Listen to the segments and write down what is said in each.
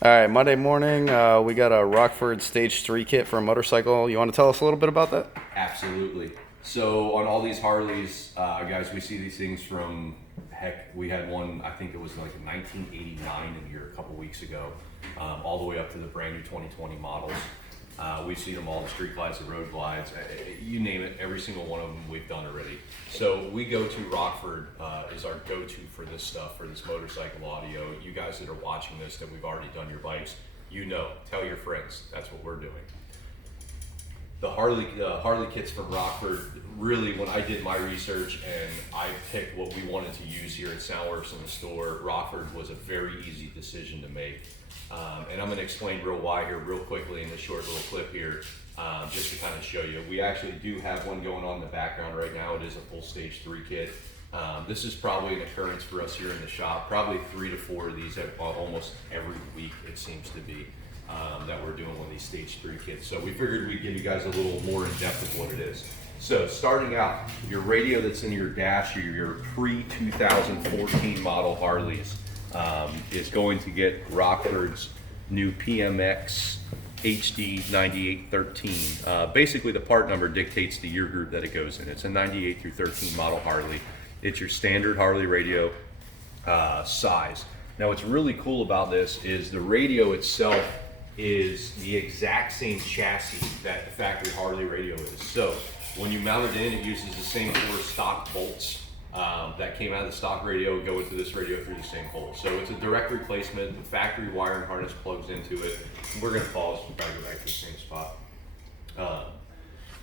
All right, Monday morning, we got a Rockford Stage 3 kit for a motorcycle. You want to tell us a little bit about that? Absolutely. So on all these Harleys, guys, we see these things from heck. We had one, I think it was like a 1989 in here a couple weeks ago, all the way up to the brand new 2020 models. We've seen them all, the street glides, the road glides, you name it. Every single one of them we've done already. So we go to Rockford is our go-to for this stuff, for this motorcycle audio. You guys that are watching this, that we've already done your bikes, you know, tell your friends. That's what we're doing. The Harley kits from Rockford, really, when I did my research and I picked what we wanted to use here at Soundworks in the store, Rockford was a very easy decision to make. And I'm going to explain real why here real quickly in this short little clip here, just to kind of show you. We actually do have one going on in the background right now. It is a full stage 3 kit. This is probably an occurrence for us here in the shop, probably 3 to 4 of these almost every week, it seems to be. That we're doing one of these stage 3 kits. So we figured we'd give you guys a little more in depth of what it is. So starting out, your radio that's in your dash, your pre-2014 model Harleys, is going to get Rockford's new PMX HD 9813. Basically the part number dictates the year group that it goes in. It's a 98 through 13 model Harley. It's your standard Harley radio size. Now what's really cool about this is the radio itself is the exact same chassis that the factory Harley radio is. So when you mount it in, it uses the same 4 stock bolts that came out of the stock radio, go into this radio through the same hole. So it's a direct replacement. The factory wiring harness plugs into it. We're gonna pause and try to go back to the same spot.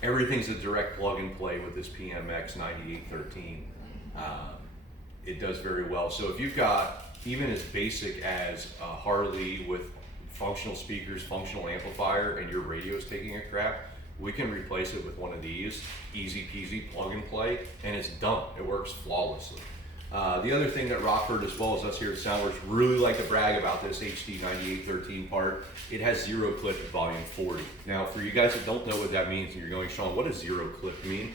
Everything's a direct plug and play with this PMX 9813. It does very well. So if you've got even as basic as a Harley with functional speakers, functional amplifier, and your radio is taking a crap, we can replace it with one of these, easy peasy, plug and play, and it's done. It works flawlessly. The other thing that Rockford, as well as us here at Soundworks, really like to brag about this HD 9813 part, it has zero clip at volume 40. Now, for you guys that don't know what that means, and you're going, Sean, what does zero clip mean?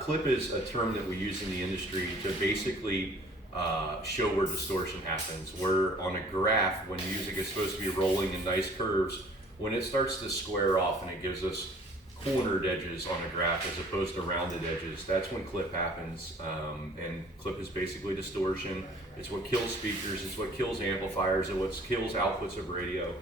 Clip is a term that we use in the industry to basically show where distortion happens. Where on a graph, when music is supposed to be rolling in nice curves, when it starts to square off and it gives us cornered edges on a graph as opposed to rounded edges, that's when clip happens. And clip is basically distortion. It's what kills speakers, it's what kills amplifiers, it's what kills outputs of radio.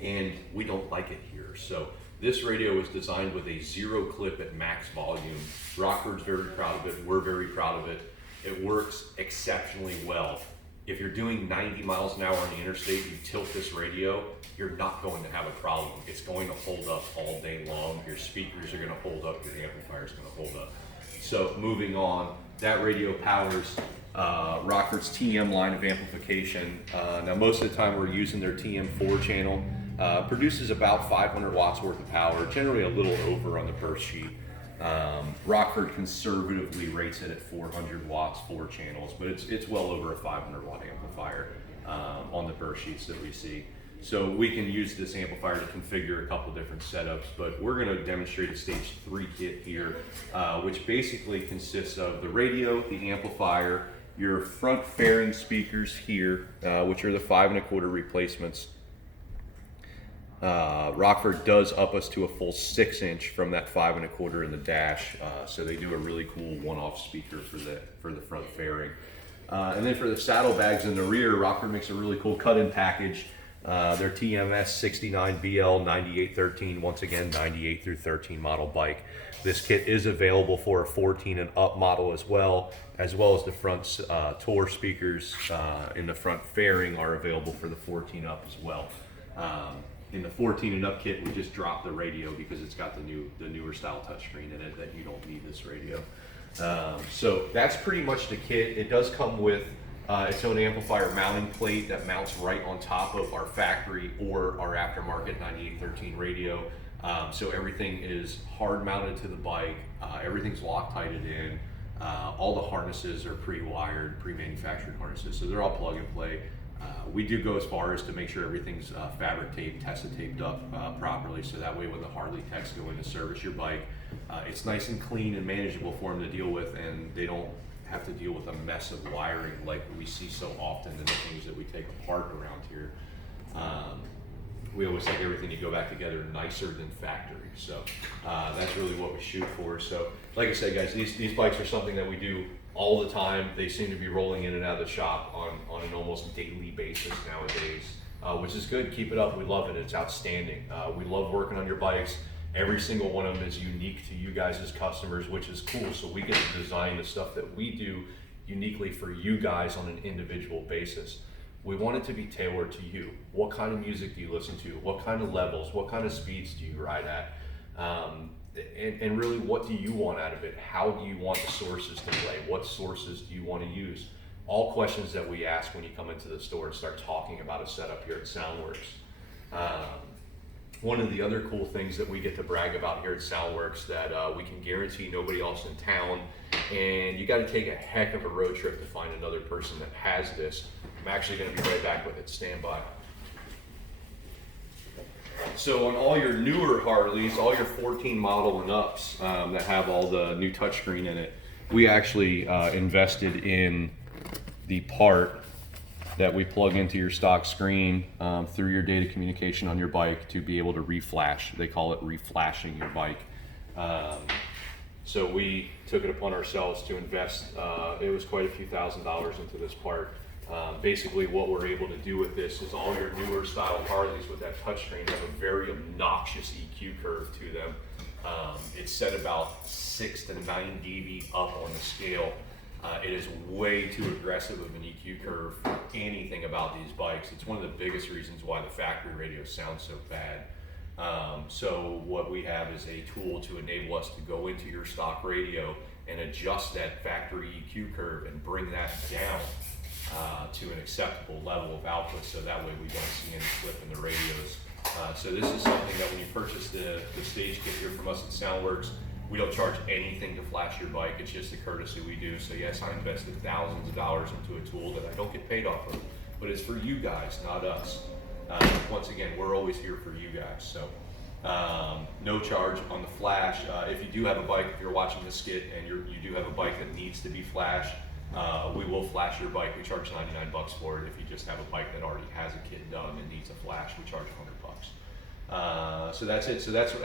And we don't like it here. So this radio was designed with a zero clip at max volume. Rockford's very proud of it. We're very proud of it. It works exceptionally well. If you're doing 90 miles an hour on the interstate, you tilt this radio, you're not going to have a problem. It's going to hold up all day long. Your speakers are going to hold up. Your amplifier is going to hold up. So moving on, that radio powers Rockford's TM line of amplification. Now most of the time we're using their TM4 channel. Produces about 500 watts worth of power, generally a little over on the burst sheet. Rockford conservatively rates it at 400 watts, 4 channels, but it's well over a 500 watt amplifier on the burst sheets that we see. So we can use this amplifier to configure a couple different setups, but we're going to demonstrate a stage 3 kit here, which basically consists of the radio, the amplifier, your front fairing speakers here, which are the 5 1/4 replacements. Rockford does up us to a full 6-inch from that 5 1/4 in the dash, so they do a really cool one-off speaker for the front fairing. And then for the saddlebags in the rear, Rockford makes a really cool cut-in package. Their TMS 69BL 9813, once again 98 through 13 model bike. This kit is available for a 14 and up model as well as the front tour speakers in the front fairing are available for the 14 up as well. In the 14 and up kit, we just dropped the radio because it's got the newer style touchscreen in it that you don't need this radio. So that's pretty much the kit. It does come with its own amplifier mounting plate that mounts right on top of our factory or our aftermarket 9813 radio. So everything is hard mounted to the bike. Everything's Loctited in. All the harnesses are pre-wired, pre-manufactured harnesses, so they're all plug and play. We do go as far as to make sure everything's fabric taped, tested, taped up properly, so that way when the Harley techs go in to service your bike, it's nice and clean and manageable for them to deal with, and they don't have to deal with a mess of wiring like we see so often in the things that we take apart around here. We always like everything to go back together nicer than factory. So that's really what we shoot for. So like I said, guys, these bikes are something that we do all the time. They seem to be rolling in and out of the shop on an almost daily basis nowadays, which is good. Keep it up. We love it. It's outstanding. We love working on your bikes. Every single one of them is unique to you guys as customers, which is cool. So we get to design the stuff that we do uniquely for you guys on an individual basis. We want it to be tailored to you. What kind of music do you listen to? What kind of levels? What kind of speeds do you ride at? And really, what do you want out of it? How do you want the sources to play? What sources do you want to use? All questions that we ask when you come into the store and start talking about a setup here at Soundworks. One of the other cool things that we get to brag about here at Soundworks that we can guarantee nobody else in town, and you got to take a heck of a road trip to find another person that has this. I'm actually going to be right back with it. Stand by. So on all your newer Harleys, all your 14 model and ups that have all the new touchscreen in it, we actually invested in the part that we plug into your stock screen through your data communication on your bike to be able to reflash. They call it reflashing your bike. So we took it upon ourselves to invest, it was quite a few $1,000s into this part. Basically what we're able to do with this is all your newer style Harleys with that touchscreen have a very obnoxious EQ curve to them. It's set about 6 to 9 dB up on the scale. It is way too aggressive of an EQ curve for anything about these bikes. It's one of the biggest reasons why the factory radios sound so bad. So what we have is a tool to enable us to go into your stock radio and adjust that factory EQ curve and bring that down to an acceptable level of output, so that way we don't see any slip in the radios. So this is something that when you purchase the stage kit here from us at Soundworks, we don't charge anything to flash your bike. It's just a courtesy we do. So yes, I invested thousands of dollars into a tool that I don't get paid off of, but it's for you guys, not us. Once again, we're always here for you guys. So no charge on the flash. If you do have a bike, if you're watching this skit and you do have a bike that needs to be flashed, we will flash your bike. We charge $99 for it. If you just have a bike that already has a kit done and needs a flash, we charge $100. So that's it. So that's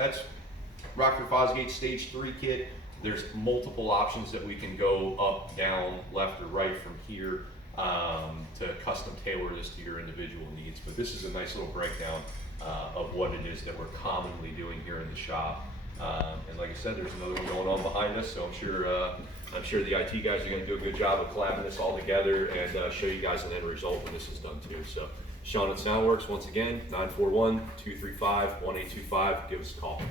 Rockford Fosgate Stage 3 kit. There's multiple options that we can go up, down, left, or right from here to custom tailor this to your individual needs. But this is a nice little breakdown of what it is that we're commonly doing here in the shop. And like I said, there's another one going on behind us, so I'm sure the IT guys are going to do a good job of collabing this all together and show you guys an end result when this is done too. So Sean at Soundworks, once again, 941-235-1825. Give us a call.